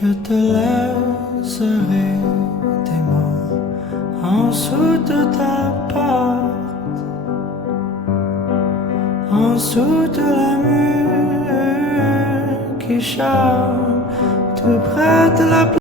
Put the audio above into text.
Je te laisserai des mots en dessous de ta porte, en dessous de la mur qui chante tout près de la